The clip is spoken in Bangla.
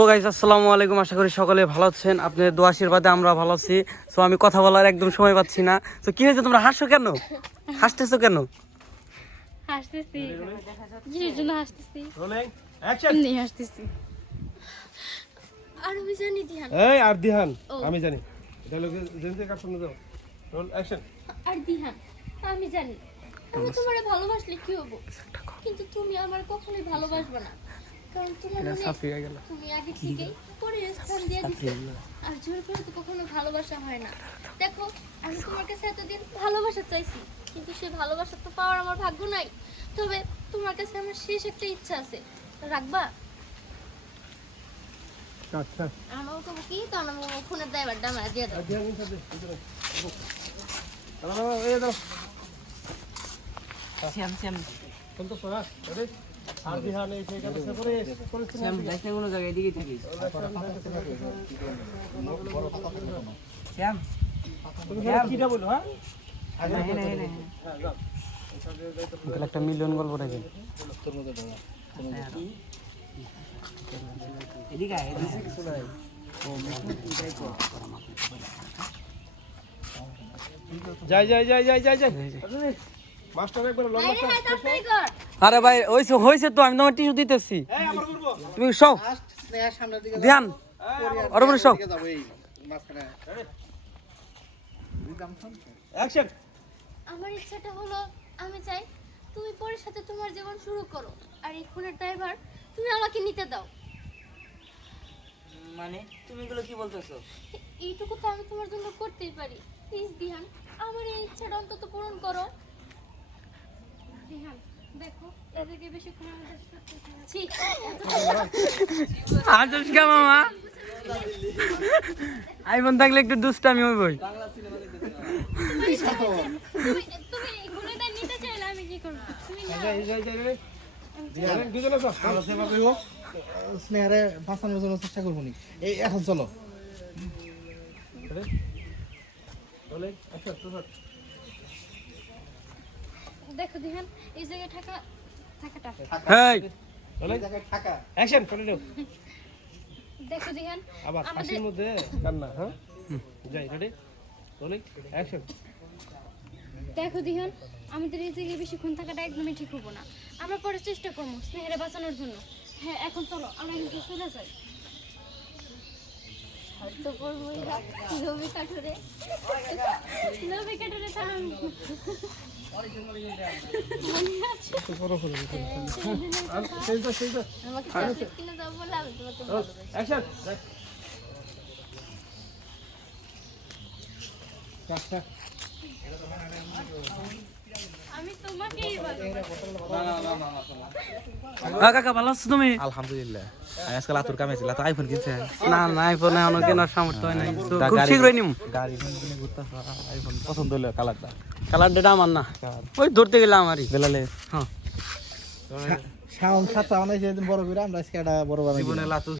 তো গাইস আসসালামু আলাইকুম, আশা করি সকলে ভালো আছেন। আপনাদের দোয়া আশীর্বাদে আমরা ভালো আছি। সো আমি কথা বলার একদম সময় পাচ্ছি না। তো কি হয়েছে, তোমরা হাসছো কেন? হাসতেছো কেন? হাসতেছি জিনিস জন্য হাসতেছি রোলিং অ্যাকশন। এমনি হাসতেছি। আর আমি জানি ধ্যান এই আর দিহান ও। আমি জানি এটা লোকে জেনতে কার সামনে যাও। Roll action. আর ধ্যান আমি জানি আমি তোমারে ভালোবাসলে কি হবো, কিন্তু তুমি আমার কখনোই ভালোবাসবে না, কারণ তোমার মনে তুমি আগে থেকেই পরে স্থান দিয়ে দিতে। আর জোর করে তো কখনো ভালোবাসা হয় না। দেখো আমি তোমার কাছে এতদিন ভালোবাসা চাইছি, কিন্তু সে ভালোবাসা তো পাওয়ার আমার ভাগ্য নাই। তবে তোমার কাছে আমার শেষ একটা ইচ্ছা আছে, রাখবা? আচ্ছা আমার তো কি তো আমার ফোনের ড্রাইভারটা আমার দিয়ে দাও। দিহান ইনসাইড দে দাও এই দাও শ্যাম কোন তো সোনা রেডি। আর দিহান এই থেকে কাছে করে শ্যাম যাইতে কোনো জায়গায় দিকে থাকিস। শ্যাম তুমি কিটা বলো হ্যাঁ আগে তাহলে একটা মিলিয়ন গল্প থাকে। এদিকে আয়, এদিকে কিছু নাই। যাই যাই যাই যাই যাই যাই মাস্টার একবার লং আরে হ্যাঁ তাড়াতাড়ি কর। আরে ভাই হইছে হইছে তো, আমি তোমার টিস্যু দিতেছি। এই আমার করব তুমি সব ধ্যান ওর উপরে সব। অ্যাকশন। আমার ইচ্ছাটা হলো আমি চাই তুমি পরের সাথে তোমার জীবন শুরু করো, আর এই ফোনের ড্রাইভার তুমি আমাকে নিতে দাও। মানে তুমি এগুলো কি বলতেছো? এইটুকু তো আমি তোমার জন্য করতেই পারি। প্লিজ দিহান, আমার এই ইচ্ছাটা অন্তত পূরণ করো। দিহান দেখো এদিকে বেশিক্ষণ আমাদের সাথে ছি আজকে মামা আইফোন থাকলে একটু দুষ্টামি হইবই। তুমি তুমি এই ফোনটা নিতে চাইলে আমি কি করব? তুমি না যাই যাই যাই রে দিহান দুজনে তো আমরা সেভাবে হোক স্নেহারে বাঁচানোর জন্য চেষ্টা করবো নি। এই এখন চলো। রোলিং অ্যাকশন তো দেখো দিহান এই জায়গায় থাকাটা হেই রোলিং জায়গায় থাকা অ্যাকশন কন্টিনিউ। দেখো দিহান আবার আমাদের হাসির মধ্যে কান্না হ্যাঁ যাই রেডি রোলিং অ্যাকশন। দেখো দিহান আমাদের এই জায়গায় বেশিক্ষণ থাকাটা একদমই ঠিক হবো না। আমরা পরে চেষ্টা করবো স্নেহেরে বাঁচানোর জন্য। হ্যাঁ এখন চলো আমরা কিন্তু চলে যাই। হয়তো করবোই নবী কাঠুরে নবী কাঠুরে থাম মনে আছে আর সেই তো আমাকে চকলেট কিনে দাও বলে আমি তোমাকে ভালোবাসি। অ্যাকশন। আমি তোমাকেই ভালোবাসি। কাকা ভালো আছো তুমি? আলহামদুলিল্লাহ। আমি আজকাল আতুর কামাইছি তো আইফোন কিনছে। না না আইফোন এখনো কেনার সামর্থ্য হয় নাই। তো খুব শীঘ্রই নিম। গাড়ি কিনে ঘুরতেছে আইফোন পছন্দ হলো কালারটা। কালার ডেটা আমার না, ওই ধরতে গেলাম আমারই। বেলালে হ্যাঁ শাওন ছাতা অনেক যেদিন বড় করে আমরা আজকে একটা বড় বানাই জীবনে লাতু